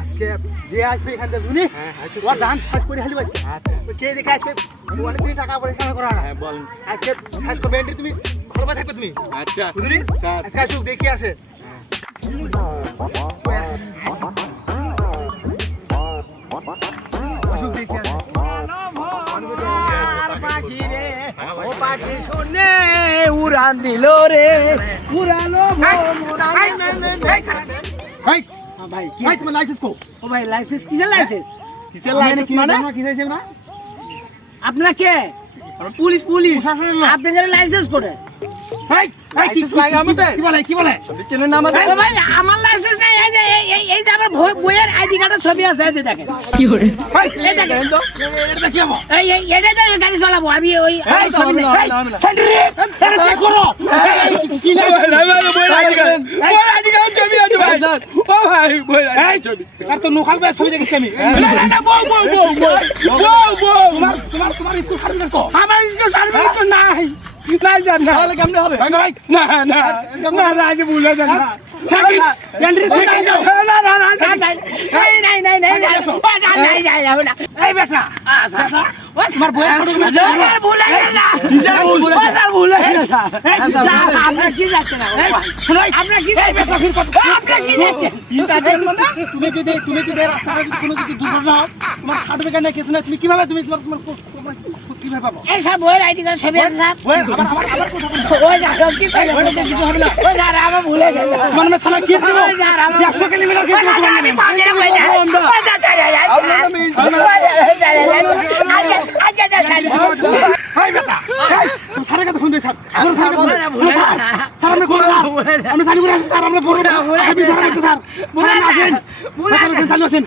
আজকে যে আসবে এখান থেকে শুনি ওর ধান ফাঁস করে হালি বাজছে কে দেখে আসবে অনেক দিন টাকা পয়সা করা না বলেন আজকে ফাঁস করবে এন্ট্রি তুমি ভালোভাবে থাকবে তুমি আচ্ছা বুঝলি আজকে আসুক দেখি আসে আসুক দেখি আসে ও পাখি শুনে উড়ান দিল রে উড়ানো ভাই ভাই কি ভাই তোমার লাইসেন্স কো ও ভাই লাইসেন্স কিসের লাইসেন্স কিসের লাইসেন্স মানে কি চাইছেন না আপনাকে পুলিশ প্রশাসনের লোক আপনাদের লাইসেন্স করে ভাই ভাই কি লাগে আমাদের কি বলে চেনেন না আমাদের ভাই আমার লাইসেন্স নাই এই যে আমার বইয়ের আইডি কার্ডের ছবি আছে এই যে দেখেন কি করে ভাই এই দেখেন তো এটা কি হবে এই এটা তো গাড়ি চালাবো আমি ওই ছবি নেই সেন্টারে এটা চেক করো কি না বই আইডি কার্ড ছবি আছে ভাই স্যার ও ভাই বই আইডি ছবি আর তো নোখাল ভাই ছবি দেখেছি আমি না বউ তোমার স্কুল সার্টিফিকেট কো আমার স্কুল সার্টিফিকেট তো নাই নাই জান না তাহলে কেমনে হবে ভাই ভাই না রাজ ভুলে যান না সেকেন্ড এন্ট্রি সেকেন্ড না নাই যাবে না এই বেটা তোমার বইয়ের ফটো ভুলে গেছে স্যার ভুলে গেছে আপনি কি যাচ্ছেন আপনি কি আপনি কি যাচ্ছেন তুমি যদি রাস্তায় কোনো যদি দুর্ঘটনা হয় তোমার সার্টিফিকেট নেই কিছু না তুমি কিভাবে তুমি তোমার কিভাবে পাবো এই স্যার বইয়ের আইডি কার্ড ছবি আছে স্যার আবার কথা ওই স্যার কি করে কিছু হবে না ওই স্যার আমি ভুলে গেছি মানে থানা কেস দেব 100 কিলোমিটার কেস দেব আমি পাগল হয়ে যাই ওই ভাই বেটা সারা কথা ফোন দে স্যার আমি চালু করে স্যার আমরা বড় আমি ধরে রাখতে স্যার আসেন চালু আসেন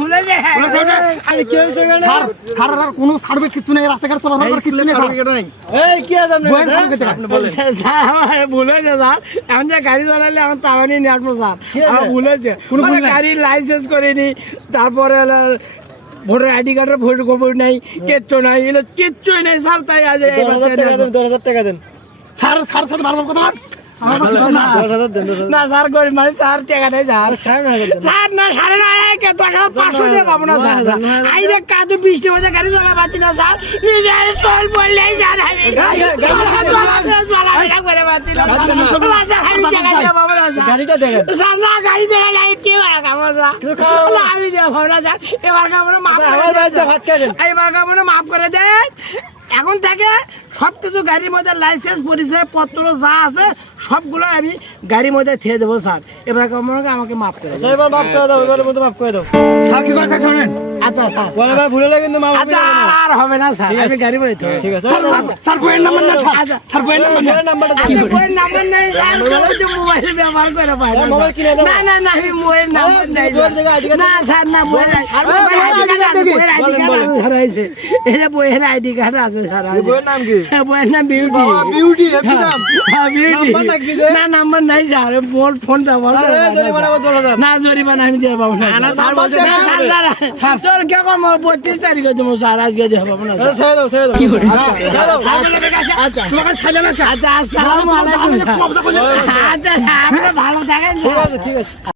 ভুলে যায় আরে কি হইছে গানে স্যার কোনো সার্টিফিকেট কিছু নেই রাস্তাঘাট চলাফেরা করার কিছু নেই সার্টিফিকেট নেই এই কি আছে আপনি বলেন স্যার আমার ভুলেছে স্যার এখন যে গাড়ি চালালে এখন তাওয়ানি নিয়ে আসবো স্যার আমার ভুলেছে গাড়ি লাইসেন্স করিনি তারপরে ভোটার আইডি কার্ডের ভোট খবর নাই কিচ্ছু নাই এগুলো কিচ্ছুই নাই স্যার তাই আজ 10,000 টাকা দেন স্যার সাথে ভালো কথা না স্যার গরিব মানে স্যার টাকা নেই স্যার না 9,500 দিয়ে পাবো না স্যার এই যে কাজু বৃষ্টি মধ্যে গাড়ি চালা পাচ্ছি না স্যার নিজের চল বললেই স্যার আমি করে পাচ্ছি না গাড়িটা দেখেন স্যার না গাড়ি দেখে নাই কি কামড়া স্যার আমি দেবো না স্যার এবার কামড়ে মাফ এবার কামড়ে মাফ করে দেন এখন থেকে সবকিছু গাড়ির মধ্যে লাইসেন্স পরিচয় পত্র যা আছে সবগুলো আমি গাড়ির মধ্যে থেকে দেবো স্যার এবার আমাকে মাফ করে দাও এবার মাফ করে দাও এবার মধ্যে মাফ করে দাও স্যার কি কথা শুনেন আচ্ছা স্যার বলে ভাই ভুলে লাগে কিন্তু মাফ আচ্ছা আর হবে না স্যার আমি গাড়ি মধ্যে ঠিক আছে স্যার বইয়ের নাম্বার না আচ্ছা স্যার বইয়ের নাম্বারটা বইয়ের নাম্বার নেই স্যার মোবাইল ব্যবহার করে পাই মোবাইল কিনে দাও না আমি মোবাইল নাম্বার নেই না স্যার না মোবাইল হারাইছে এই যে বইয়ের আইডি কার্ড আছে স্যার বইয়ের নাম কি বইয়ের নাম বিউটি বাবা বিউটি হ্যাপি নাম নাম্বার নাকি না নাম্বার নাই স্যার ফোন ব্যবহার না জরিমানা আমি দিয়ে পাবো না স্যার বলছে না স্যার তোর কে কম 32 তারিখে দেবো স্যার আজকে দিয়ে পাবো না ছেড়ে দাও কি করে আচ্ছা তোমাকে ছাড়লাম আচ্ছা আসসালামু আলাইকুম আচ্ছা স্যার ভালো থাকেন ঠিক আছে